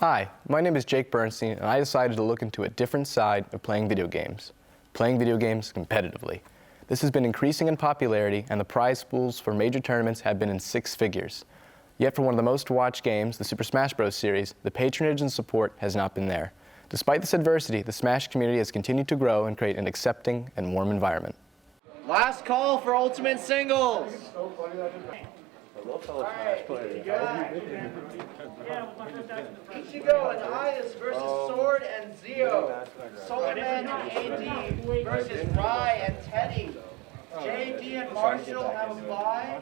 Hi, my name is Jake Bernstein, and I decided to look into a different side of playing video games competitively. This has been increasing in popularity, and the prize pools for major tournaments have been in 6 figures. Yet for one of the most watched games, the Super Smash Bros. Series, the patronage and support has not been there. Despite this adversity, the Smash community has continued to grow and create an accepting and warm environment. Last call for Ultimate Singles! Ichigo and Ayas versus Sword and Zio. Solomon and AD versus Rai and Teddy. JD and Marshall have a bye.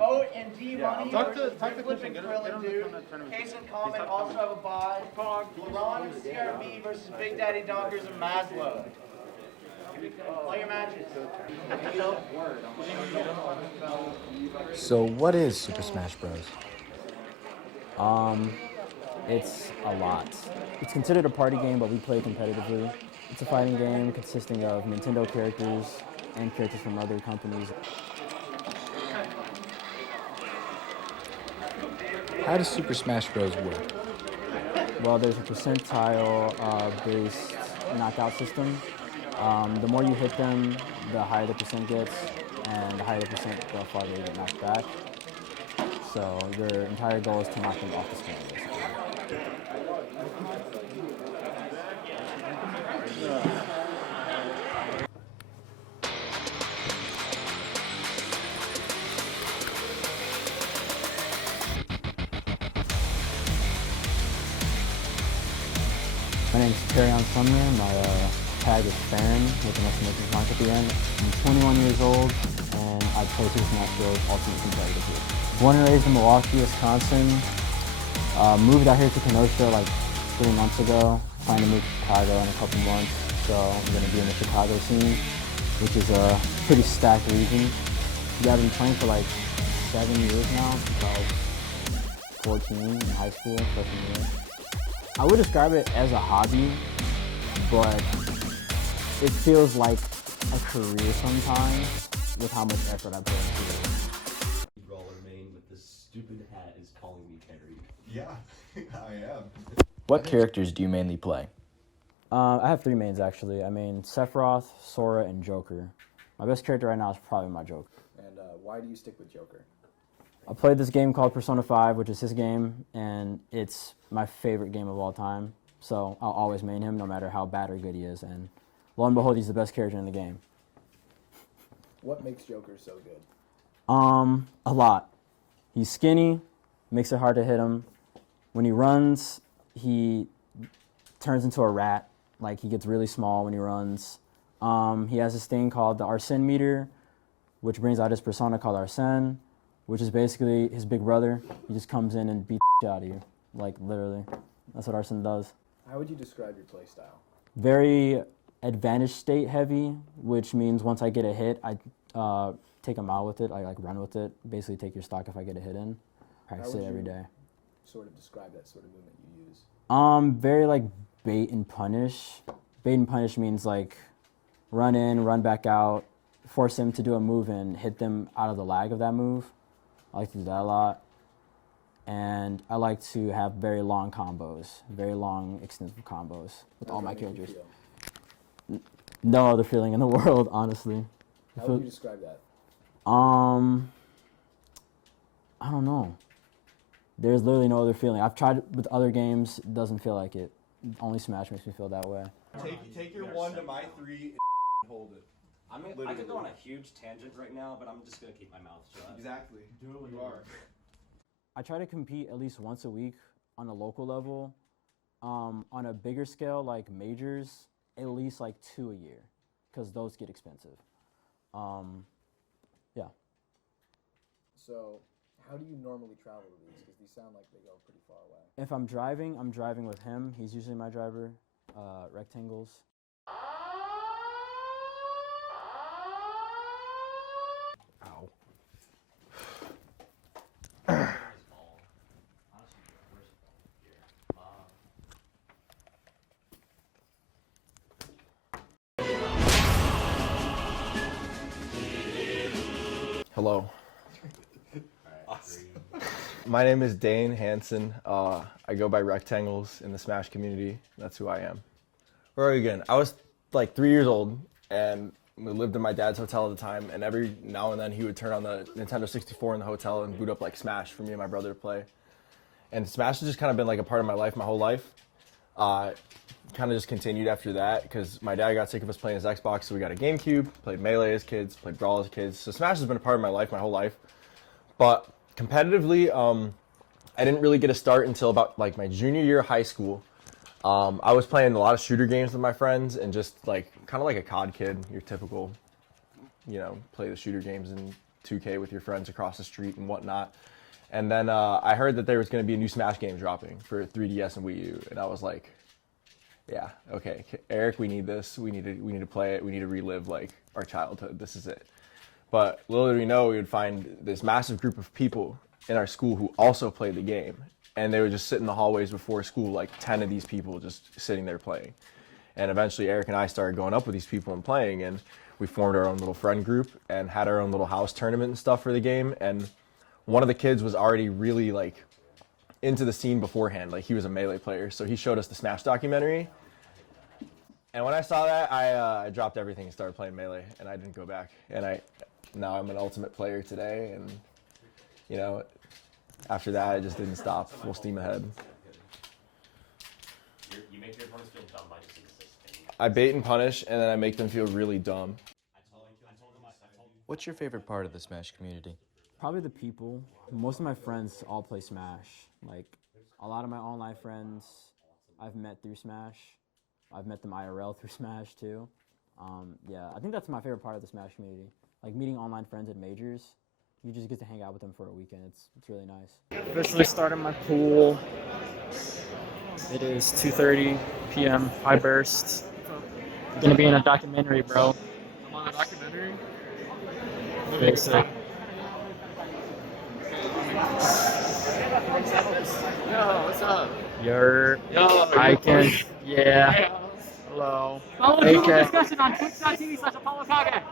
Oat and D Money versus Flip and Krillin Dude. Case and Comment also have a bye. LeBron and CRB versus Big Daddy Donkers and Maslow. Play your matches. So what is Super Smash Bros? It's a lot. It's considered a party game, but we play competitively. It's a fighting game consisting of Nintendo characters and characters from other companies. How does Super Smash Bros. Work? Well, there's a percentile-based knockout system. The more you hit them, the higher the percent gets, and the higher the percent, the farther you get knocked back. So your entire goal is to knock them off the screen, basically. My name is Terrion Sumner. My tag is Farron with an exclamation mark at the end. I'm 21 years old, and I play Super Smash Bros. Ultimate competitively. Born and raised in Milwaukee, Wisconsin. Moved out here to Kenosha like 3 months ago. Plan to move to Chicago in a couple months, so I'm going to be in the Chicago scene, which is a pretty stacked region. Yeah, I've been playing for like 7 years now, since I was 14 in high school, freshman year. I would describe it as a hobby, but it feels like a career sometimes with how much effort I put into it. Roller main with this stupid hat is calling me Terry. Yeah, I am. What characters do you mainly play? I have 3 mains actually. I mean Sephiroth, Sora, and Joker. My best character right now is probably my Joker. And why do you stick with Joker? I played this game called Persona 5, which is his game, and it's my favorite game of all time. So I'll always main him no matter how bad or good he is. And lo and behold, he's the best character in the game. What makes Joker so good? A lot. He's skinny, makes it hard to hit him. When he runs, he turns into a rat. Like, he gets really small when he runs. He has this thing called the Arsene meter, which brings out his persona called Arsene, which is basically his big brother. He just comes in and beats the shit out of you. Like, literally. That's what Arsene does. How would you describe your play style? Very advantage state heavy, which means once I get a hit, I take him out with it. I like run with it. Basically take your stock if I get a hit in. Practice it every day. Sort of describe that sort of movement you use? Very like bait and punish. Bait and punish means like run in, run back out, force them to do a move and hit them out of the lag of that move. I like to do that a lot. And I like to have very long combos, very long extensive combos with all my characters. No other feeling in the world, honestly. How would you describe that? I don't know. There's literally no other feeling. I've tried it with other games, it doesn't feel like it. Only Smash makes me feel that way. Take your 1 to my 3 and hold it. I could go on a huge tangent right now, but I'm just gonna keep my mouth shut. Exactly. You are. I try to compete at least once a week on a local level. On a bigger scale, like majors, at least like 2 a year, because those get expensive. Yeah. So, how do you normally travel to these? Because these sound like they go pretty far away. If I'm driving with him. He's usually my driver. Rectangles. Ow. Hello. My name is Dane Hansen. I I go by rectangles in the Smash community. That's who I am. Where are we again? I was like 3 years old, and we lived in my dad's hotel at the time, and every now and then he would turn on the Nintendo 64 in the hotel and boot up like Smash for me and my brother to play. And Smash has just kind of been like a part of my life my whole life. Kind of just continued after that because my dad got sick of us playing his Xbox, so we got a GameCube, played Melee as kids, played Brawl as kids. So Smash has been a part of my life my whole life. But competitively, I didn't really get a start until about like my junior year of high school. I was playing a lot of shooter games with my friends and just like kind of like a COD kid, your typical, play the shooter games in 2K with your friends across the street and whatnot. And then I heard that there was going to be a new Smash game dropping for 3DS and Wii U, and I was like, yeah, okay, Eric, we need this. We need to play it. We need to relive like our childhood. This is it. But little did we know, we would find this massive group of people in our school who also played the game, and they would just sit in the hallways before school, like 10 of these people just sitting there playing. And eventually Eric and I started going up with these people and playing, and we formed our own little friend group and had our own little house tournament and stuff for the game. And one of the kids was already really like into the scene beforehand. Like he was a Melee player, so he showed us the Smash documentary. And when I saw that, I dropped everything and started playing Melee, and I didn't go back. And now I'm an Ultimate player today, and after that I just didn't stop. Full steam ahead. You make your opponents feel dumb by just existing. I bait and punish, and then I make them feel really dumb. What's your favorite part of the Smash community? Probably the people. Most of my friends all play Smash. Like, a lot of my online friends I've met through Smash. I've met them IRL through Smash, too. Yeah, I think that's my favorite part of the Smash community. Like, meeting online friends at majors. You just get to hang out with them for a weekend. It's really nice. Officially started my pool. It is 2:30 p.m. High burst. I'm gonna be in a documentary, bro. I'm on a documentary? Basic. Yo, what's up? Yo, I can. Yeah. Hello. Follow the discussion on twitch.tv/ApolloKage.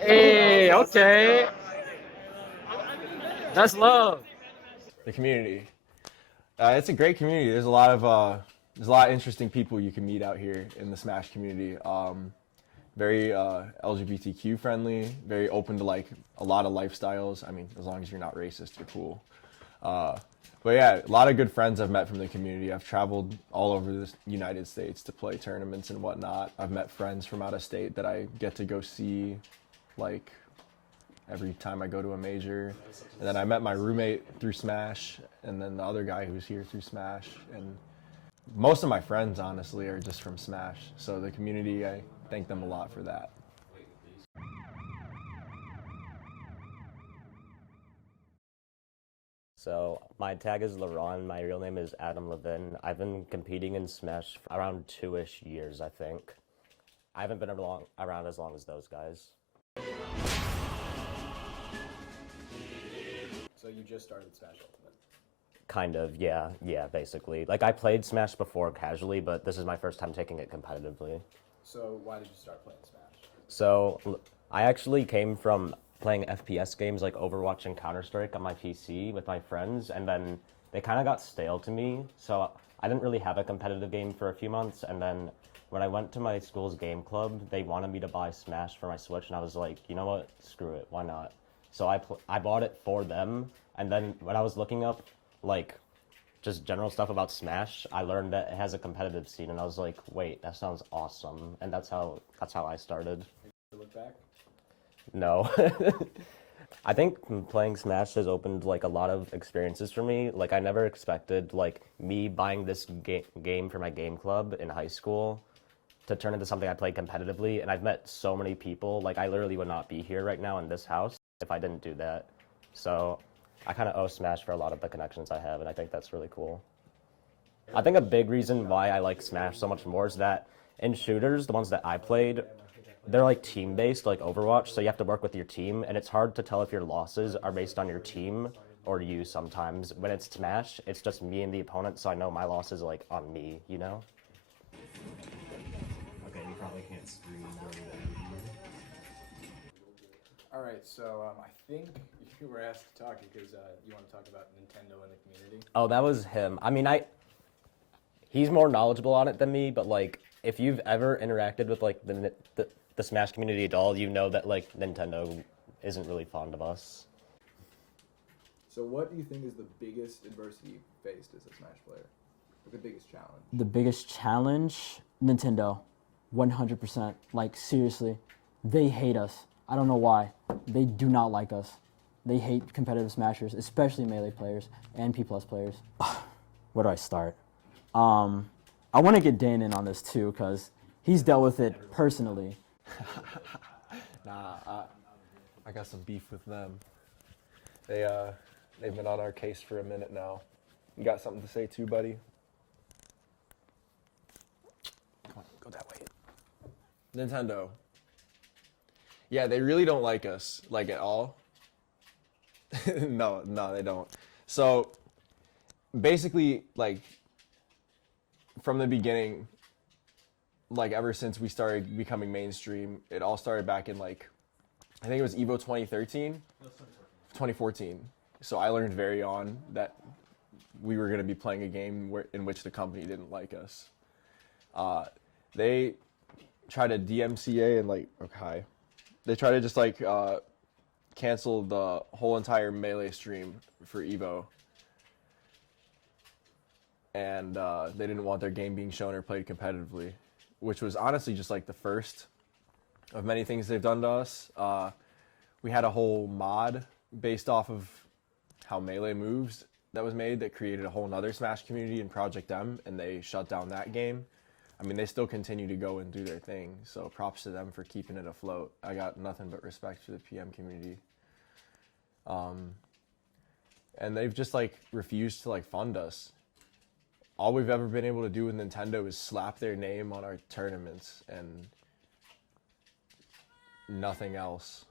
Hey, okay. That's love. The community. It's a great community. There's a lot of interesting people you can meet out here in the Smash community. Very LGBTQ friendly, very open to like a lot of lifestyles. I mean, as long as you're not racist, you're cool. But yeah, a lot of good friends I've met from the community. I've traveled all over the United States to play tournaments and whatnot. I've met friends from out of state that I get to go see like every time I go to a major. And then I met my roommate through Smash, and then the other guy who's here through Smash. And most of my friends, honestly, are just from Smash. So the community, I thank them a lot for that. So my tag is LaRon. My real name is Adam Levin. I've been competing in Smash for around 2-ish years, I think. I haven't been around as long as those guys. So you just started Smash Ultimate? Kind of, yeah, basically. Like I played Smash before casually, but this is my first time taking it competitively. So why did you start playing Smash? So I actually came from playing FPS games like Overwatch and Counter-Strike on my PC with my friends, and then they kind of got stale to me, so I didn't really have a competitive game for a few months, and then when I went to my school's game club, they wanted me to buy Smash for my Switch, and I was like, you know what, screw it, why not? So I bought it for them, and then when I was looking up, like, just general stuff about Smash, I learned that it has a competitive scene, and I was like, wait, that sounds awesome, and that's how I started. Look back? No. I think playing Smash has opened like a lot of experiences for me. Like I never expected like me buying this game for my game club in high school to turn into something I play competitively, and I've met so many people. Like I literally would not be here right now in this house if I didn't do that. So I kind of owe Smash for a lot of the connections I have, and I think that's really cool. I think a big reason why I like Smash so much more is that in shooters, the ones that I played, they're like team-based, like Overwatch, so you have to work with your team, and it's hard to tell if your losses are based on your team or you sometimes. When it's Smash, it's just me and the opponent, so I know my loss is like on me, you know? Okay, you probably can't scream during All right, so I think you were asked to talk because you want to talk about Nintendo and the community. Oh, that was him. I mean, he's more knowledgeable on it than me, but like, if you've ever interacted with like the Smash community at all, you know that like Nintendo isn't really fond of us. So what do you think is the biggest adversity you faced as a Smash player? Or the biggest challenge? The biggest challenge, Nintendo, 100%. Like, seriously, they hate us. I don't know why. They do not like us. They hate competitive Smashers, especially Melee players and P+ players. Where do I start? I want to get Dane in on this too, because he's dealt with it personally. Nah, I got some beef with them. They've been on our case for a minute now. You got something to say too, buddy? Come on, go that way. Nintendo. Yeah, they really don't like us, like at all. No, they don't. So, basically, like, from the beginning, like ever since we started becoming mainstream, it all started back in like, I think it was Evo 2013? 2014. So I learned very on that we were going to be playing a game in which the company didn't like us. They tried to DMCA and like, okay. They tried to just like cancel the whole entire Melee stream for Evo. And they didn't want their game being shown or played competitively, which was honestly just like the first of many things they've done to us. We had a whole mod based off of how Melee moves that was made that created a whole nother Smash community in Project M, and they shut down that game. I mean, they still continue to go and do their thing, so props to them for keeping it afloat. I got nothing but respect for the PM community. And they've just like refused to like fund us. All we've ever been able to do with Nintendo is slap their name on our tournaments and nothing else.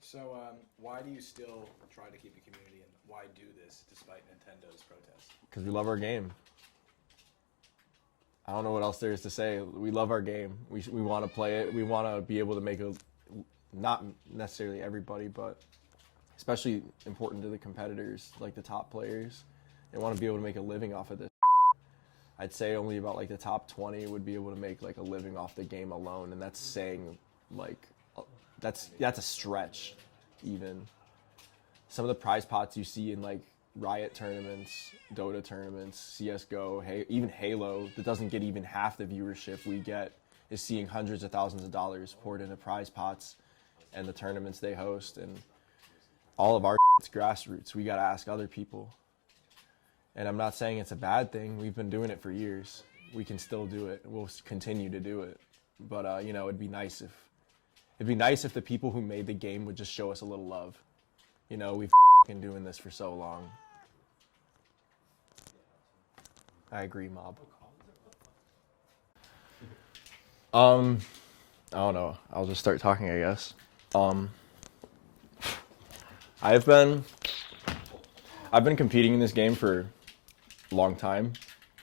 So why do you still try to keep the community, and why do this despite Nintendo's protests? Because we love our game. I don't know what else there is to say. We love our game. We want to play it. We want to be able to make not necessarily everybody, but especially important to the competitors, like the top players. They want to be able to make a living off of this. I'd say only about like the top 20 would be able to make like a living off the game alone, and that's saying like that's a stretch even. Some of the prize pots you see in like Riot tournaments, Dota tournaments, CSGO, even Halo, that doesn't get even half the viewership we get, is seeing hundreds of thousands of dollars poured into prize pots and the tournaments they host. And all of our it's grassroots. We got to ask other people. And I'm not saying it's a bad thing. We've been doing it for years. We can still do it. We'll continue to do it. But you know, it'd be nice if the people who made the game would just show us a little love. You know, we've been doing this for so long. I agree, Mob. I don't know. I'll just start talking, I guess. I've been competing in this game for a long time.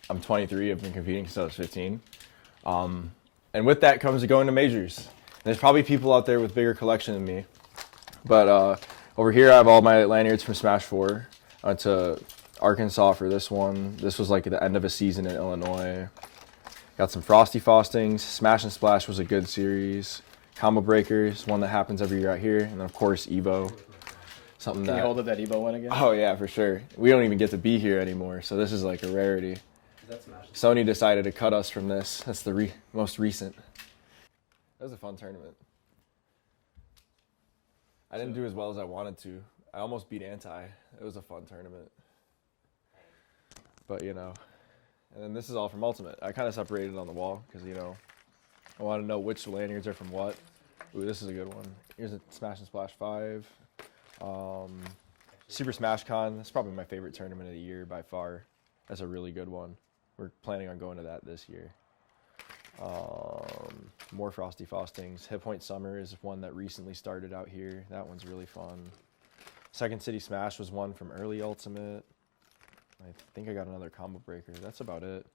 I'm 23. I've been competing since I was 15. And with that comes going to majors. And there's probably people out there with bigger collection than me. But over here, I have all my lanyards from Smash 4. I went to Arkansas for this one. This was like the end of a season in Illinois. Got some Frosty Faustings. Smash and Splash was a good series. Combo Breakers, one that happens every year out here. And then, of course, Evo. Something Can you hold up that Evo one again? Oh, yeah, for sure. We don't even get to be here anymore, so this is like a rarity. Sony decided to cut us from this. That's the most recent. That was a fun tournament. I didn't do as well as I wanted to. I almost beat Anti. It was a fun tournament. But, you know. And then this is all from Ultimate. I kind of separated it on the wall because, you know, I want to know which lanyards are from what. Ooh, this is a good one. Here's a Smash and Splash 5. Super Smash Con. That's probably my favorite tournament of the year by far. That's a really good one. We're planning on going to that this year. More Frosty Faustings. Hit Point Summer is one that recently started out here. That one's really fun. Second City Smash was one from early Ultimate. I think I got another Combo Breaker. That's about it.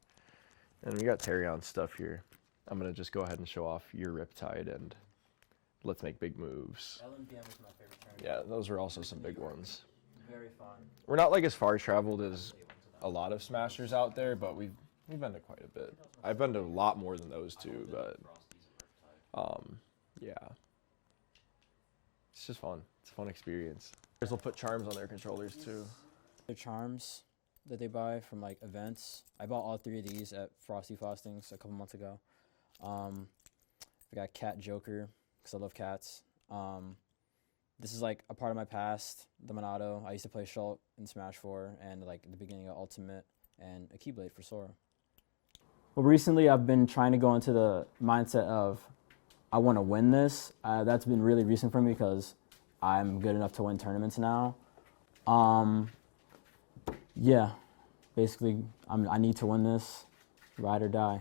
And we got Terrion stuff here. I'm going to just go ahead and show off your Riptide and let's make big moves. LMPM was my favorite tournament. Yeah, those were also some big ones. Very fun. We're not like as far traveled as a lot of Smashers out there, but we've been to quite a bit. I've been to a lot more than those two, but yeah. It's just fun. It's a fun experience. They'll put charms on their controllers too. The charms that they buy from like events. I bought all 3 of these at Frosty Frostings a couple months ago. I got Cat Joker because I love cats. This is like a part of my past, the Monado. I used to play Shulk in Smash 4 and like the beginning of Ultimate and a Keyblade for Sora. Well, recently I've been trying to go into the mindset of I want to win this. That's been really recent for me because I'm good enough to win tournaments now. Yeah, basically I need to win this, ride or die.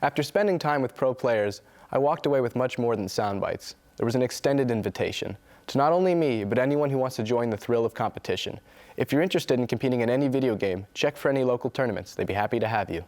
After spending time with pro players, I walked away with much more than sound bites. There was an extended invitation to not only me, but anyone who wants to join the thrill of competition. If you're interested in competing in any video game, check for any local tournaments. They'd be happy to have you.